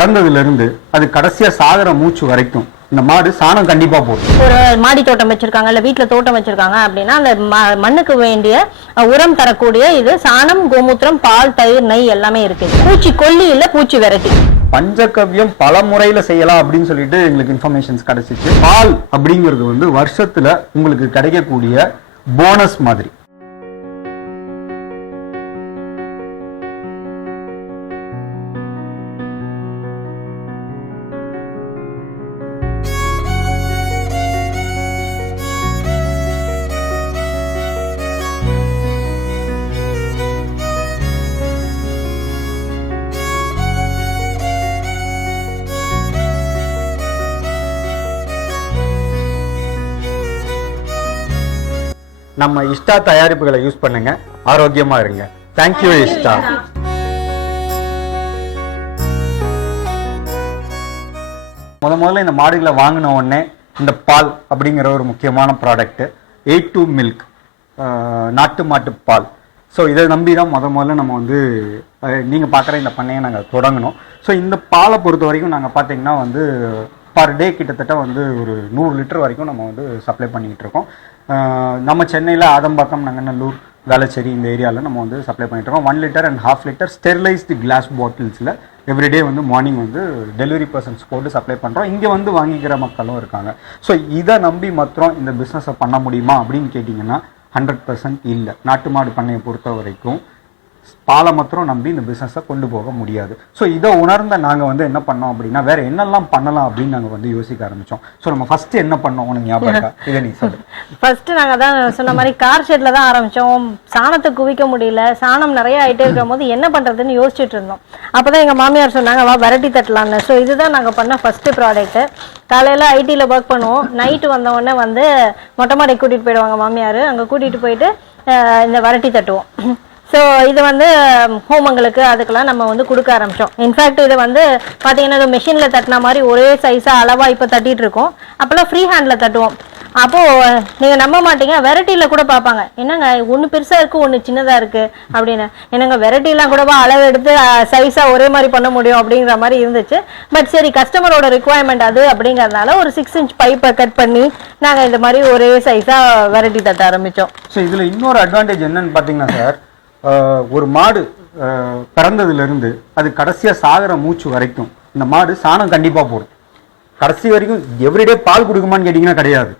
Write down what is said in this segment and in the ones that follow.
பிறந்ததுல இருந்து அது கடைசியா சாகர மூச்சு வரைக்கும் இந்த மாடு சாணம் கண்டிப்பா போடும். ஒரு மாடி தோட்டம் வச்சிருக்காங்க இல்ல வீட்டுல தோட்டம் வச்சிருக்காங்க அப்படின்னா அந்த மண்ணுக்கு வேண்டிய உரம் தரக்கூடிய இது சாணம், கோமூத்திரம், பால், தயிர், நெய் எல்லாமே இருக்கு. பூச்சி கொல்லி இல்ல பூச்சி விரட்டி. பஞ்சகவ்யம் பல முறையில செய்யலாம் அப்படின்னு சொல்லிட்டு எங்களுக்கு இன்ஃபர்மேஷன்ஸ் கிடைச்சிச்சு. பால் அப்படிங்கிறது வந்து வருஷத்துல உங்களுக்கு கிடைக்கக்கூடிய போனஸ் மாதிரி. நம்ம இஷ்டா தயாரிப்புகளை யூஸ் பண்ணுங்க, ஆரோக்கியமா இருங்க. தேங்க்யூ இஷ்டா. முதல்ல இந்த மாடுகளை வாங்கின உடனே இந்த பால் அப்படிங்கிற ஒரு முக்கியமான ப்ராடக்ட் A2 மில்க், நாட்டு மாட்டு பால். ஸோ இதை நம்பி தான் முதல்ல நம்ம வந்து நீங்கள் பார்க்குற இந்த பண்ணையை நாங்கள் தொடங்கணும். ஸோ இந்த பாலை பொறுத்த வரைக்கும் நாங்கள் பார்த்தீங்கன்னா வந்து பர் டே கிட்டத்தட்ட வந்து ஒரு 100 லிட்டர் வரைக்கும் நம்ம வந்து சப்ளை பண்ணிக்கிட்டு இருக்கோம். நம்ம சென்னையில் ஆதம்பாக்கம், நங்கநல்லூர், வேளச்சேரி இந்த ஏரியாவில் நம்ம வந்து சப்ளை பண்ணிட்டு இருக்கோம். 1 litre and 1/2 litre sterilised glass பாட்டில்ஸில் எவ்ரிடே வந்து மார்னிங் வந்து டெலிவரி பர்சன்ஸ் போட்டு சப்ளை பண்ணுறோம். இங்கே வந்து வாங்கிக்கிற மக்களும் இருக்காங்க. ஸோ இதை நம்பி மாத்திரம் இந்த பிஸ்னஸை பண்ண முடியுமா அப்படின்னு கேட்டிங்கன்னா 100% இல்லை. நாட்டு மாடு பண்ணையை பொறுத்த வரைக்கும் பாலை மாத்திரம் நம்பி இந்த பிஸ்னஸை கொண்டு போக முடியாது. ஸோ இதை உணர்ந்த நாங்கள் வந்து என்ன பண்ணோம் அப்படின்னா வேற என்னெல்லாம் பண்ணலாம் அப்படின்னு நாங்கள் வந்து யோசிக்க ஆரம்பித்தோம். ஸோ நம்ம ஃபர்ஸ்ட் என்ன பண்ணோம் உனக்கு ஞாபகம் இருக்கா? இதை நீ சொல்லு. ஃபர்ஸ்ட் நாங்கள் தான் சொன்ன மாதிரி கார் ஷெட்ல தான் ஆரம்பித்தோம். சாணத்தை குவிக்க முடியல, சாணம் நிறைய ஆகிட்டே இருக்கும் போது என்ன பண்ணுறதுன்னு யோசிச்சுட்டு இருந்தோம். அப்போ தான் எங்கள் மாமியார் சொன்னாங்க வா விரட்டி தட்டலான்னு. ஸோ இதுதான் நாங்கள் பண்ண ஃபர்ஸ்ட் ப்ராடக்ட்டு. காலையில் ஐடியில் ஒர்க் பண்ணுவோம், நைட்டு வந்தவொடனே வந்து மொட்டை மாடிக்கு கூட்டிகிட்டு போயிடுவாங்க மாமியார். அங்கே கூட்டிகிட்டு போயிட்டு இந்த விரட்டி தட்டுவோம். ஸோ இது வந்து ஹோமங்களுக்கு அதுக்கெல்லாம் நம்ம வந்து கொடுக்க ஆரம்பித்தோம். இன்ஃபேக்ட் இது வந்து பார்த்தீங்கன்னா மிஷினில் தட்டின மாதிரி ஒரே சைஸாக அளவாக இப்போ தட்டிகிட்டு இருக்கோம். அப்போல்லாம் ஃப்ரீ ஹேண்டில் தட்டுவோம். அப்போது நீங்கள் நம்ப மாட்டீங்க, வெரைட்டியில் கூட பார்ப்பாங்க, என்னங்க ஒன்று பெருசாக இருக்குது ஒன்று சின்னதாக இருக்குது அப்படின்னு. என்னங்க வெரைட்டிலாம் கூடவா அளவு எடுத்து சைஸாக ஒரே மாதிரி பண்ண முடியும் அப்படிங்கிற மாதிரி இருந்துச்சு. பட் சரி கஸ்டமரோட ரிக்குவயர்மெண்ட் அது அப்படிங்கிறதுனால ஒரு 6 inch பைப்பை கட் பண்ணி நாங்கள் இந்த மாதிரி ஒரே சைஸாக வெரைட்டி தட்ட ஆரம்பித்தோம். ஸோ இதில் இன்னொரு அட்வான்டேஜ் என்னன்னு பார்த்தீங்கன்னா சார், ஒரு மாடு பிறந்ததுலேருந்து அது கடைசியாக சாகர மூச்சு வரைக்கும் இந்த மாடு சாணம் கண்டிப்பாக போடும். கடைசி வரைக்கும் எவ்ரிடே பால் கொடுக்குமான்னு கேட்டிங்கன்னா கிடையாது.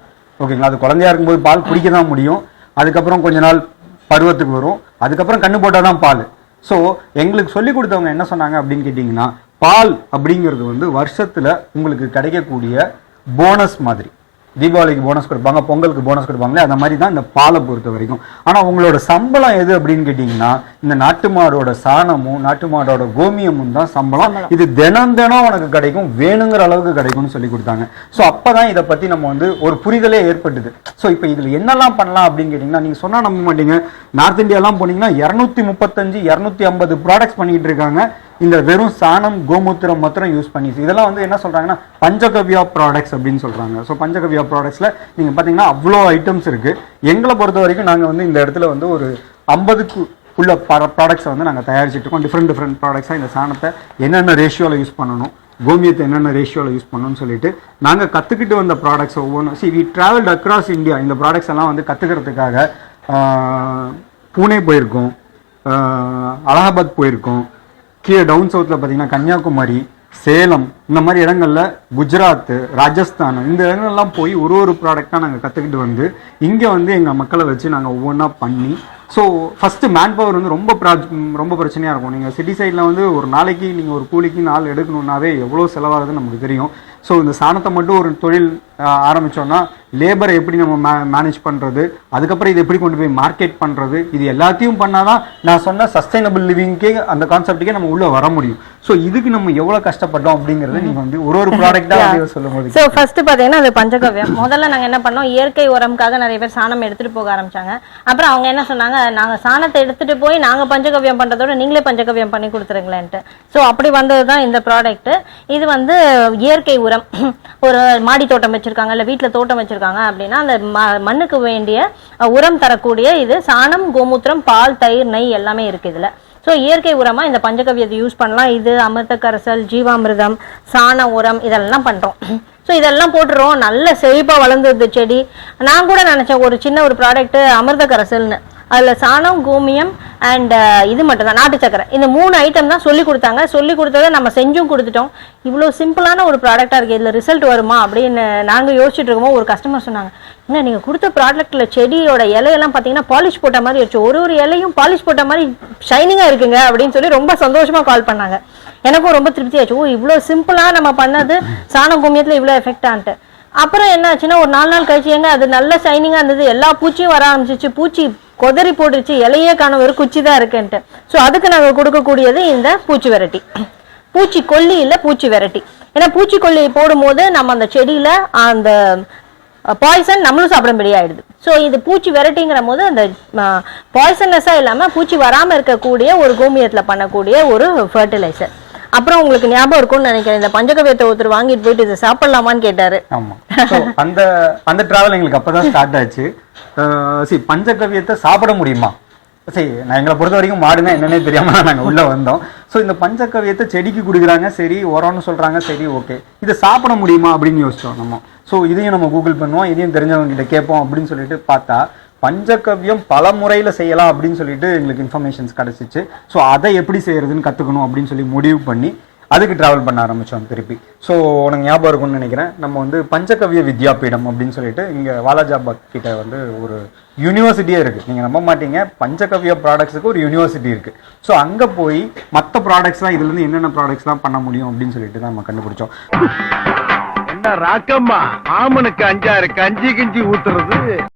ஓகேங்களா? அது குழந்தையா இருக்கும்போது பால் குடிக்க தான் முடியும். அதுக்கப்புறம் கொஞ்ச நாள் பருவத்துக்கு வரும், அதுக்கப்புறம் கண்ணு போட்டால் தான் பால். ஸோ எங்களுக்கு சொல்லி கொடுத்தவங்க என்ன சொன்னாங்க அப்படின்னு கேட்டிங்கன்னா பால் அப்படிங்கிறது வந்து வருஷத்தில் உங்களுக்கு கிடைக்கக்கூடிய போனஸ் மாதிரி. தீபாவளிக்கு போனஸ் கொடுப்பாங்க, பொங்கலுக்கு போனஸ் கொடுப்பாங்களே, அந்த மாதிரி தான் இந்த பாலை பொறுத்த வரைக்கும். ஆனால் உங்களோட சம்பளம் எது அப்படின்னு கேட்டிங்கன்னா இந்த நாட்டு மாடோட சாணமும் நாட்டு மாடோட கோமியமும் தான் சம்பளம். இது தினம் தினம் உனக்கு கிடைக்கும், வேணுங்கிற அளவுக்கு கிடைக்கும்னு சொல்லி கொடுத்தாங்க. ஸோ அப்போ தான் இதை பற்றி நம்ம வந்து ஒரு புரிதலே ஏற்பட்டுது. ஸோ இப்போ இதில் என்னெல்லாம் பண்ணலாம் அப்படின்னு கேட்டிங்கன்னா நீங்கள் சொன்னால் நம்ப மாட்டீங்க, நார்த் இந்தியாலாம் போனீங்கன்னா 235 250 ப்ராடக்ட்ஸ் பண்ணிக்கிட்டு இருக்காங்க இந்த வெறும் சாணம் கோமூத்திரம் மாத்திரம் யூஸ் பண்ணி. இதெல்லாம் வந்து என்ன சொல்றாங்கன்னா பஞ்சகவ்யா ப்ராடக்ட்ஸ் அப்படின்னு சொல்றாங்க. ஸோ பஞ்சகவ்யா ப்ராடக்ட்ஸ்ல நீங்க பாத்தீங்கன்னா அவ்வளோ ஐட்டம்ஸ் இருக்கு. எங்களை பொறுத்த வரைக்கும் நாங்க வந்து இந்த இடத்துல வந்து ஒரு 50க்கு உள்ள ப்ராடக்ட்ஸை வந்து நாங்கள் தயாரிச்சுட்டு இருக்கோம். டிஃப்ரெண்ட் ப்ராடக்ட்ஸாக இந்த சாணத்தை என்னென்ன ரேஷியோவில் யூஸ் பண்ணணும், கோமியத்தை என்னென்ன ரேஷியோவில் யூஸ் பண்ணணும்னு சொல்லிட்டு நாங்கள் கற்றுக்கிட்டு வந்த ப்ராடக்ட்ஸ் ஒவ்வொன்றும் வி ட்ராவல்ட் அக்ராஸ் இந்தியா. இந்த ப்ராடக்ட்ஸ் எல்லாம் வந்து கற்றுக்கிறதுக்காக பூனே போயிருக்கோம், அலகாபாத் போயிருக்கோம், கீழே டவுன் சவுத்தில் பார்த்தீங்கன்னா கன்னியாகுமரி, சேலம், இந்த மாதிரி இடங்கள்ல, குஜராத், ராஜஸ்தான், இந்த இடங்கள்லாம் போய் ஒரு ப்ராடக்டாக நாங்கள் கற்றுக்கிட்டு வந்து இங்கே வந்து எங்கள் மக்களை வச்சு நாங்கள் ஒவ்வொன்றா பண்ணி. ஸோ ஃபஸ்ட்டு மேன் பவர் வந்து ரொம்ப பிரச்சனையாக இருக்கும். நீங்கள் சிட்டி சைடில் வந்து ஒரு நாளைக்கு நீங்கள் ஒரு கூலிக்கு நாள் எடுக்கணுன்னாவே எவ்வளோ செலவாகுதுன்னு நமக்கு தெரியும். ஸோ இந்த சாணத்தை மட்டும் ஒரு தொழில் ஆரம்பித்தோன்னா லேபரை எப்படி நம்ம மேனேஜ் பண்ணுறது, அதுக்கப்புறம் இதை எப்படி கொண்டு போய் மார்க்கெட் பண்ணுறது, இது எல்லாத்தையும் பண்ணாதான் நான் சொன்ன சஸ்டைனபிள் லிவிங்கே அந்த கான்செப்டுக்கே நம்ம உள்ளே வர முடியும். ஸோ இதுக்கு நம்ம எவ்வளோ கஷ்டப்பட்டோம் அப்படிங்கிறது நீங்கள் வந்து ஒரு ப்ராடக்டாக சொல்லும் போது. ஸோ ஃபர்ஸ்ட் பார்த்தீங்கன்னா அது பஞ்சகவ்யம். முதல்ல நாங்கள் என்ன பண்ணோம், இயற்கை உரம்காக நிறைய பேர் சாணம் எடுத்துகிட்டு போக ஆரம்பிச்சாங்க. அப்புறம் அவங்க என்ன சொன்னாங்க, நாங்கள் சாணத்தை எடுத்துகிட்டு போய் நாங்கள் பஞ்சகவ்யம் பண்ணுறதோட நீங்களே பஞ்சகவ்யம் பண்ணி கொடுத்துருங்களேன்ட்டு. ஸோ அப்படி வந்தது தான் இந்த ப்ராடக்ட். இது வந்து இயற்கை உரம். ஒரு மாடி தோட்டம் வச்சிருக்காங்க இல்ல வீட்டுல தோட்டம் வச்சிருக்காங்க அப்படின்னா அந்த மண்ணுக்கு வேண்டிய உரம் தரக்கூடிய இது சாணம், கோமூத்திரம், பால், தயிர், நெய் எல்லாமே இருக்கு இதுல. ஸோ இயற்கை உரமா இந்த பஞ்சகவ்யத்தை யூஸ் பண்ணலாம். இது அமிர்த கரைசல், ஜீவாமிர்தம், சாண உரம் இதெல்லாம் பண்றோம். ஸோ இதெல்லாம் போட்டுறோம், நல்ல செழிப்பா வளர்ந்துருது செடி. நான் கூட நினைச்சேன் ஒரு சின்ன ஒரு ப்ராடக்ட் அமிர்த கரைசல்னு, அதுல சாணம், கோமியம் அண்ட் இது மட்டும் தான், நாட்டு சக்கரை, இந்த 3 ஐட்டம் தான் சொல்லி கொடுத்தாங்க. சொல்லி கொடுத்ததை நம்ம செஞ்சும் கொடுத்துட்டோம். இவ்வளோ சிம்பிளான ஒரு ப்ராடக்டா இருக்கு, இதுல ரிசல்ட் வருமா அப்படின்னு நாங்க யோசிச்சுட்டு இருக்கோம். ஒரு கஸ்டமர் சொன்னாங்க, என்ன நீங்க கொடுத்த ப்ராடக்ட்ல செடியோட இலையெல்லாம் பாத்தீங்கன்னா பாலிஷ் போட்ட மாதிரி இருக்கு, ஒரு இலையும் பாலிஷ் போட்ட மாதிரி ஷைனிங்கா இருக்குங்க அப்படின்னு சொல்லி ரொம்ப சந்தோஷமா கால் பண்ணாங்க. எனக்கும் ரொம்ப திருப்தி ஆச்சு. ஓ, இவ்வளோ சிம்பிளா நம்ம பண்ணது சாண கோமியத்துல இவ்வளோ எஃபெக்ட் ஆன்ட்டு. அப்புறம் என்ன ஆச்சுன்னா ஒரு 4 நாள் கழிச்சு எங்க அது நல்ல ஷைனிங்கா இருந்தது, எல்லா பூச்சியும் வர ஆரம்பிச்சிச்சு, பூச்சி கொதறி போட்டுருச்சு, இலையே காணும், ஒரு குச்சி தான் இருக்குன்ட்டு. ஸோ அதுக்கு நாங்கள் கொடுக்கக்கூடியது இந்த பூச்சி வெரைட்டி, பூச்சி கொல்லி இல்லை பூச்சி வெரைட்டி. ஏன்னா பூச்சிக்கொல்லி போடும்போது நம்ம அந்த செடியில அந்த பாய்சன் நம்மளும் சாப்பிடும்படி ஆயிடுது. ஸோ இது பூச்சி வெரைட்டிங்கிற போது அந்த பாய்சனஸா இல்லாம பூச்சி வராம இருக்கக்கூடிய ஒரு கோமியத்துல பண்ணக்கூடிய ஒரு ஃபர்டிலைசர். அப்புறம் உங்களுக்கு ஞாபகம் இருக்கும்னு நினைக்கிறேன், இந்த பஞ்சகவ்யத்தை ஒருத்தர் வாங்கிட்டு போயிட்டு இதை சாப்பிடலாமான்னு கேட்டாரு. ஆமா, அந்த டிராவல் எங்களுக்கு அப்பதான் ஸ்டார்ட் ஆச்சு. சரி, பஞ்சகவ்யத்தை சாப்பிட முடியுமா? சரி, நான் எங்களை பொறுத்த வரைக்கும் மாடுனா என்னன்னே தெரியாம நாங்க உள்ள வந்தோம். ஸோ இந்த பஞ்சகவ்யத்தை செடிக்கு கொடுக்குறாங்க, சரி உரம்னு சொல்றாங்க, சரி ஓகே, இதை சாப்பிட முடியுமா அப்படின்னு யோசிச்சோம் நம்ம. ஸோ இதையும் நம்ம கூகுள் பண்ணுவோம், இதையும் தெரிஞ்சவங்க கிட்ட கேட்போம் அப்படின்னு சொல்லிட்டு பார்த்தா பஞ்சகவ்யம் பல முறையில் செய்யலாம் அப்படின்னு சொல்லிட்டு எங்களுக்கு இன்ஃபர்மேஷன்ஸ் கிடச்சிச்சு. ஸோ அதை எப்படி செய்யறதுன்னு கற்றுக்கணும் அப்படின்னு சொல்லி முடிவு பண்ணி அதுக்கு ட்ராவல் பண்ண ஆரம்பித்தோம் திருப்பி. ஸோ உனக்கு ஞாபகம் இருக்கும்னு நினைக்கிறேன், நம்ம வந்து பஞ்சகவ்ய வித்யாபீடம் அப்படின்னு சொல்லிட்டு இங்கே வாலாஜாபாத் கிட்ட வந்து ஒரு யூனிவர்சிட்டியே இருக்குது. நீங்கள் நம்ப மாட்டீங்க, பஞ்சகவ்ய ப்ராடக்ட்ஸுக்கு ஒரு யூனிவர்சிட்டி இருக்குது. ஸோ அங்கே போய் மற்ற ப்ராடக்ட்ஸ்லாம் இதுலேருந்து என்னென்ன ப்ராடக்ட்ஸ்லாம் பண்ண முடியும் அப்படின்னு சொல்லிட்டு தான் நம்ம கண்டுபிடிச்சோம். என்ன ராக்கம்மா, ஆமனுக்கு 5-6 கஞ்சி கிஞ்சி ஊத்துறது.